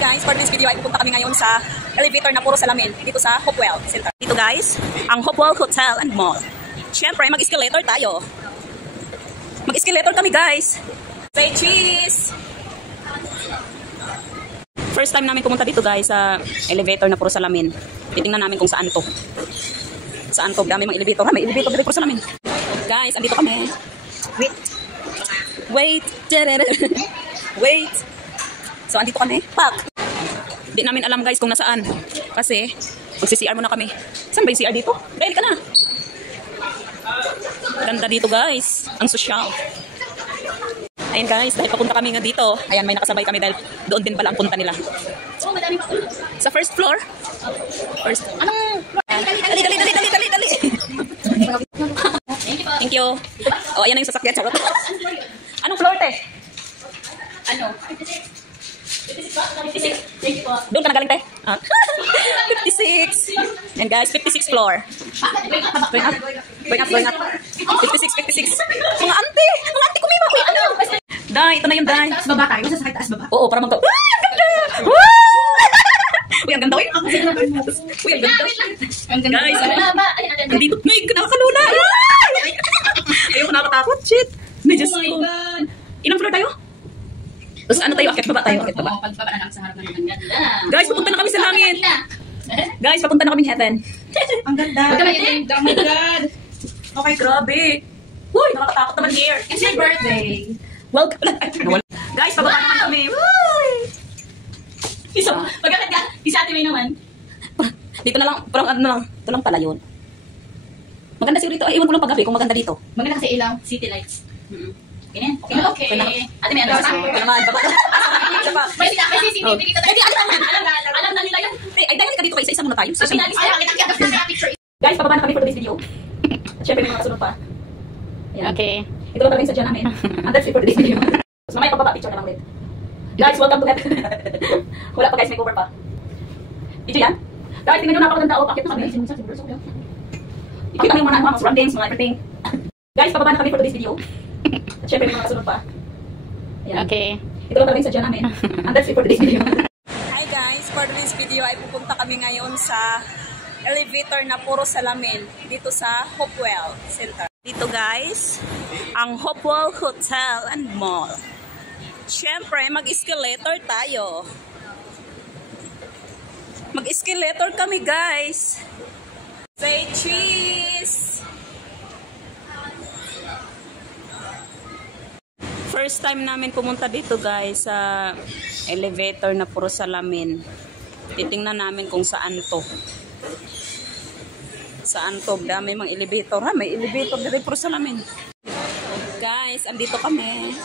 guys, for this video ay pupunta kami ngayon sa elevator na puro salamin dito sa Hopewell Center. Dito guys, ang Hopewell Hotel and Mall. Siyempre, mag-escalator tayo. Mag-escalator kami guys. Say cheese! First time namin pumunta dito guys sa elevator na puro salamin. Titingnan namin kung saan to. Saan to? Dami mga elevator. May elevator dito puro salamin. Guys, andito kami. Wait. Wait. So, andito kami. Pak! Di namin alam guys kung nasaan. Kasi, mag-CCR muna kami. Saan ba yung CR dito? Dahil ka na. Ganda dito guys. Ang sosyal. Ayun guys, dahil papunta kami nga dito. Ayan, may nakasabay kami dahil doon din pala ang punta nila. Sa first floor. First. Anong floor? Dali. Thank you. Oh, ayan na yung sasakyan. Charot. Anong floor, te? Ano? 56. Doon ka nagaling, te? 56. Yan guys, 56 floor. Going up. 56. Mga auntie kumima. Ano? Day, ito na yung day. Taas baba tayo? Sasakay taas baba? Oo, para magto. Ang ganda! Uy, ang ganda. Uy, ang ganda. Guys, dito. May nakakalula. Ayoko nakatakot. Shit. May Diyos ko. Ilang floor tayo? Tapos ano tayo? Akit baba tayo. Pagbaba na lang sa harap ng ganda. Guys, papunta na kami sa langit. Guys, papunta na kami heaven. Ang ganda. Oh my God. Okay, grabe. Uy, nakakatakot naman here. It's your birthday. Welcome. Guys, pababa naman kami. Uy. So, pagkakat ka, isa ate may naman. Dito na lang, parang ano na lang. Ito lang pala yun. Maganda siguro dito. Ay, iwan ko lang paggabi kung maganda dito. Maganda kasi ilaw, city lights. Ganyan. Okay. Ate, may ano sa akin. Kailangan, baba. May CCTV dito tayo. Alam na nila yun. Ay, dahil ka dito kayo. Isa muna tayo. Picture. Guys, pababa na kami for this video. At syempre, may mga kasunod pa. Ayan. Okay. Ito lang talaga yung sadya namin. And that's it for this video. So, mamaya pagbaba, picture na lang ulit. Guys, welcome to heaven. Wala pa guys, may cover pa. Video yan. Guys, tingnan nyo napakaganda. O, pakit na kami. Kita mo yung mga surroundings, mga everything. Guys, pababa na kami for this video. At syempre, may mga kasunod pa. Ayan. Okay. Ito lang talaga yung sadya namin. And that's it for this video. Hi guys, for this video ay pupunta kami ngayon sa elevator na puro salamin dito sa Hopewell Center. Dito guys, ang Hopewell Hotel and Mall. Siyempre, mag-escalator tayo. Mag-escalator kami guys. Say cheese! First time namin pumunta dito guys sa elevator na puro salamin. Titingnan namin kung saan to. Saan to? Dami mga elevator ha. May elevator dito puro salamin. Guys, andito kami.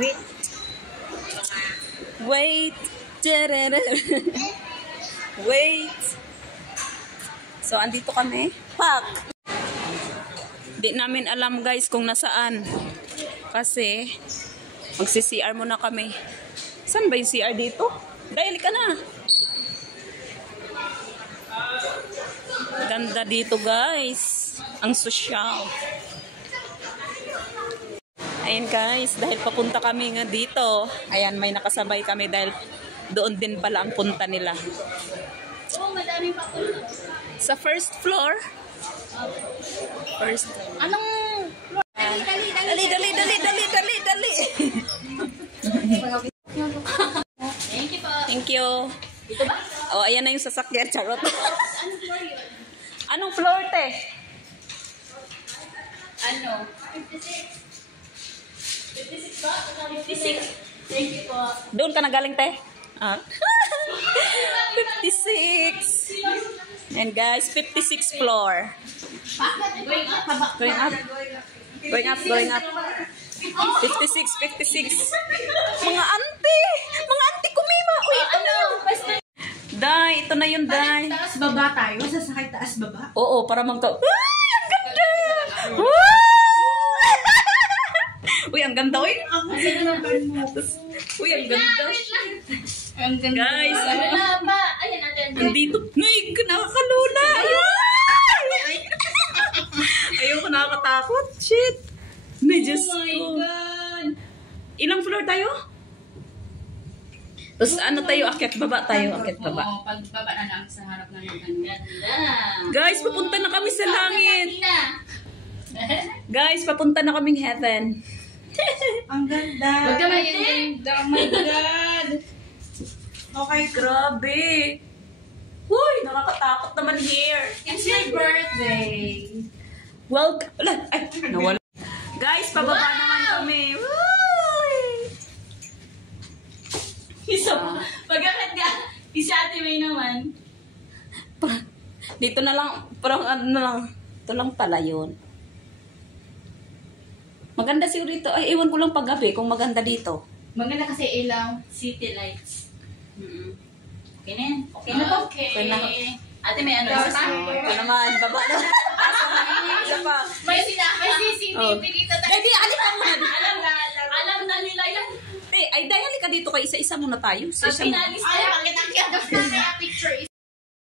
Wait. Wait. So, andito kami. Pak! Di namin alam guys kung nasaan. Kasi, magsi-CR muna kami. Saan ba yung CR dito? Dahil ka na. Ganda dito guys. Ang sosyal. Ayan guys, dahil papunta kami nga dito. Ayan, may nakasabay kami dahil doon din pala ang punta nila. Sa first floor. First. Anong floor? Dali. Thank you. Dito ba? Oh, ayan na yung sasakyan. Charot. Anong floor yun? Anong floor, te? Ano? 56. 56 ba? 56. Thank you po. Doon ka na galing, te? 56. And guys, 56 floor. Going up? Going up. 56. Mga auntie kumima. Uy, Ano? Day, ito na yun, Day. Taas baba tayo? Sasakay taas baba? Oo, para magto. Ay, ang ganda! Uy, ang ganda, uy. Uy, ang ganda. Ang ganda. Guys, ano na ba? Ayan natin. Nandito. Nay, nakakalula. Ayoko, nakakatakot. Shit. May Diyos ko. Oh my God. Ilang floor tayo? Tapos ano tayo, akyat baba tayo, akyat baba. Oo, pagbaba na lang sa harap ng ano. Guys, papunta na kami sa langit. Guys, papunta na kaming heaven. Ang ganda. Huwag ka mayin. Oh my God. Okay, Grabe. Uy, nakakatakot naman here. It's my birthday. Welcome. Ay, nawala. Guys, pababa naman kami. Uy. Isa pa. Pagkakit ka, isa ate may naman. Dito na lang, parang ano na lang. Ito lang pala yun. Maganda siguro dito. Ay, ewan ko lang paggabi kung maganda dito. Maganda kasi ilaw, city lights. Okay na yan. Okay na to. Okay. Okay na. Ate, may ano isa pa? Ito naman, baba na. Isa pa. May CCTV dito tayo. Baby, alin ka muna. Alam na nila yan. Ay, dahil halika dito kay isa-isa muna tayo. Isa Pag muna. pinalis tayo, bakit ang kaya na picture is...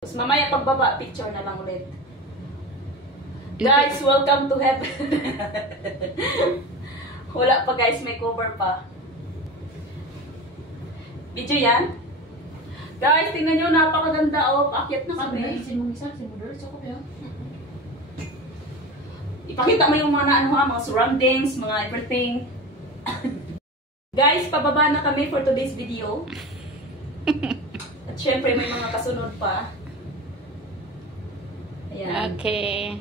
Tapos mamaya pagbaba, picture na lang ulit. Guys, welcome to heaven. Wala pa guys, may cover pa. Video yan? Guys, tingnan nyo, napakaganda. O, paakyat na kami. Ipakita mo yung mga mga surroundings, mga everything. Guys, pababa na kami for today's video. At syempre, may mga kasunod pa. Ayan. Okay.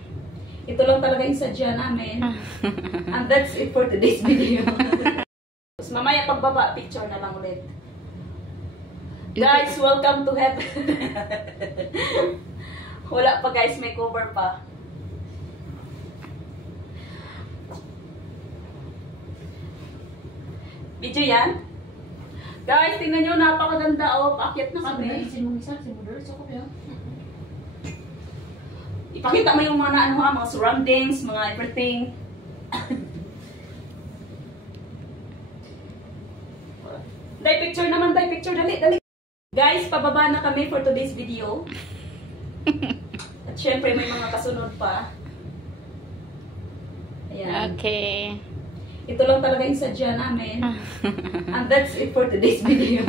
Ito lang talaga yung sadya namin. And that's it for today's video. Tapos mamaya pagbaba, picture na lang ulit. Guys, welcome to heaven. Wala pa guys, may cover pa. Video yan? Guys, tingnan nyo, napakaganda. O, paakyat na kami. Ipakita mo yung mga mga surroundings, mga everything. Dai picture naman, dai picture, dali, dali. Guys, pababa na kami for today's video. At syempre, may mga kasunod pa. Ayan. Okay. Ito lang talaga yung sadya namin. And that's it for today's video.